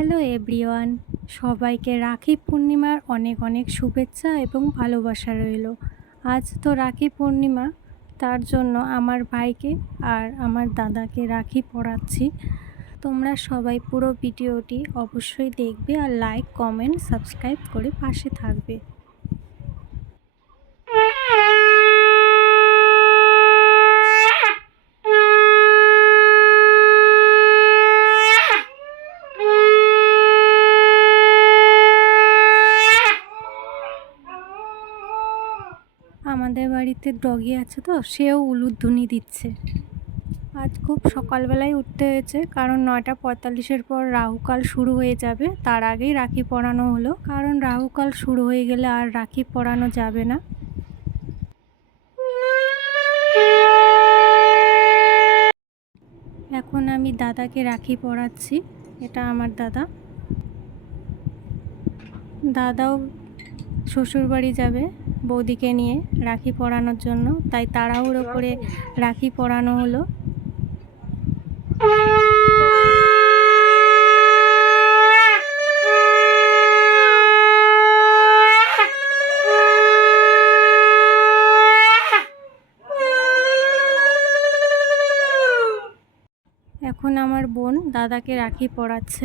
Hello everyone, সবাইকে রাখি পূর্ণিমার অনেক অনেক শুভেচ্ছা এবং ভালোবাসা রইল। আজ তো রাখি পূর্ণিমা, তার জন্য আমার ভাইকে আর আমার দাদাকে রাখি পরাচ্ছি। তোমরা সবাই পুরো ভিডিওটি অবশ্যই দেখবে আর লাইক, কমেন্ট, সাবস্ক্রাইব করে পাশে থাকবে। আমাদের বাড়িতে ডগি আছে তো, সেও উলুধ্বনি দিচ্ছে। আজ খুব সকালবেলায় উঠতে হয়েছে, কারণ 9:45-এর পর রাহুকাল শুরু হয়ে যাবে। তার আগেই রাখি পরানো হলো, কারণ রাহুকাল শুরু হয়ে গেলে আর রাখি পরানো যাবে না। এখন আমি দাদাকে রাখি পরাচ্ছি। এটা আমার দাদাও শ্বশুরবাড়ি যাবে বৌদিকে নিয়ে রাখি পরানোর জন্য, তাই তাড়াহুড়ো করে রাখি পরানো হলো। এখন আমার বোন দাদাকে রাখি পরাচ্ছে।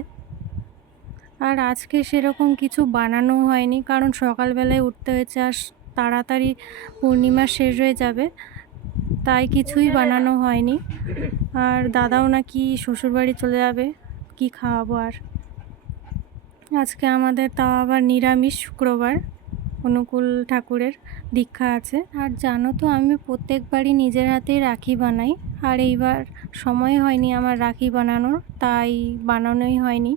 আর আজকে সেরকম কিছু বানানো হয়নি, কারণ সকালবেলায় উঠতে হয়েছে আর তাড়াতাড়ি পূর্ণিমা শেষ হয়ে যাবে, তাই কিছুই বানানো হয়নি। আর দাদাও নাকি শ্বশুরবাড়ি চলে যাবে, কি খাওয়াবো আর। আজকে আমাদের তাও আবার নিরামিষ, শুক্রবার, অনুকূল ঠাকুরের দীক্ষা আছে। আর জানো তো, আমি প্রত্যেকবারই নিজের হাতেই রাখি বানাই, আর এইবার সময় হয়নি আমার রাখি বানানোর, তাই বানানোই হয়নি।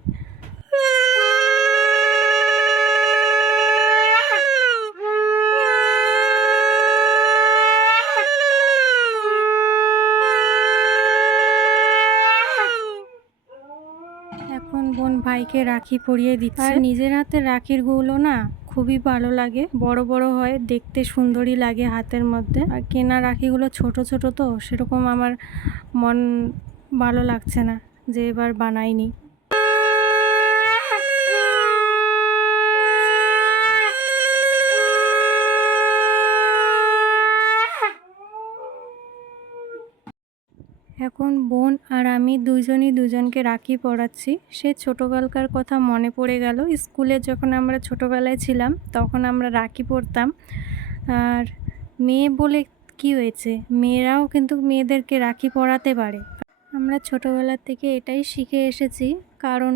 এখন বোন ভাইকে রাখি পরিয়ে দিচ্ছে। আর নিজের হাতের রাখিরগুলো না খুবই ভালো লাগে, বড় বড় হয়, দেখতে সুন্দরই লাগে হাতের মধ্যে। আর কেনা রাখিগুলো ছোট ছোট তো, সেরকম আমার মন ভালো লাগছে না যে এবার বানাইনি। এখন বোন আর আমি দুজনই দুজনকে রাখি পরাচ্ছি। সে ছোটোবেলাকার কথা মনে পড়ে গেল। স্কুলে যখন আমরা ছোটোবেলায় ছিলাম, তখন আমরা রাখি পরতাম। আর মেয়ে বলে কি হয়েছে, মেয়েরাও কিন্তু মেয়েদেরকে রাখি পরাতে পারে। আমরা ছোটোবেলা থেকে এটাই শিখে এসেছি, কারণ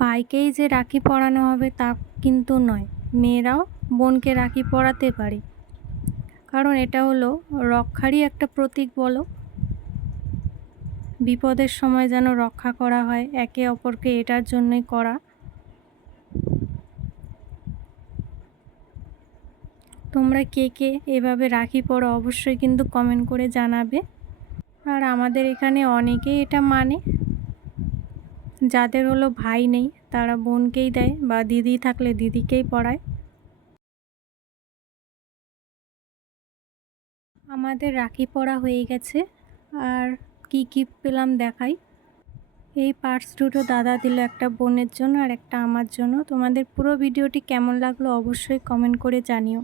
ভাইকেই যে রাখি পরানো হবে তা কিন্তু নয়, মেয়েরাও বোনকে রাখি পরাতে পারে, কারণ এটা হলো রক্ষারই একটা প্রতীক বলো। বিপদের সময় যেন রক্ষা করা হয় একে অপরকে, এটার জন্যই করা। তোমরা কে কে এভাবে রাখি পরো অবশ্যই কিন্তু কমেন্ট করে জানাবে। আর আমাদের এখানে অনেকেই এটা মানে, যাদের হলো ভাই নেই তারা বোনকেই দেয়, বা দিদি থাকলে দিদিকেই পরায়। আমাদের রাখি পরা হয়ে গেছে। আর কি গিফট পেলাম দেখাই। এই পার্টস দুটো দাদা দিল, একটা বোনের জন্য আর একটা আমার জন্য। তোমাদের পুরো ভিডিওটি কেমন লাগলো অবশ্যই কমেন্ট করে জানিও।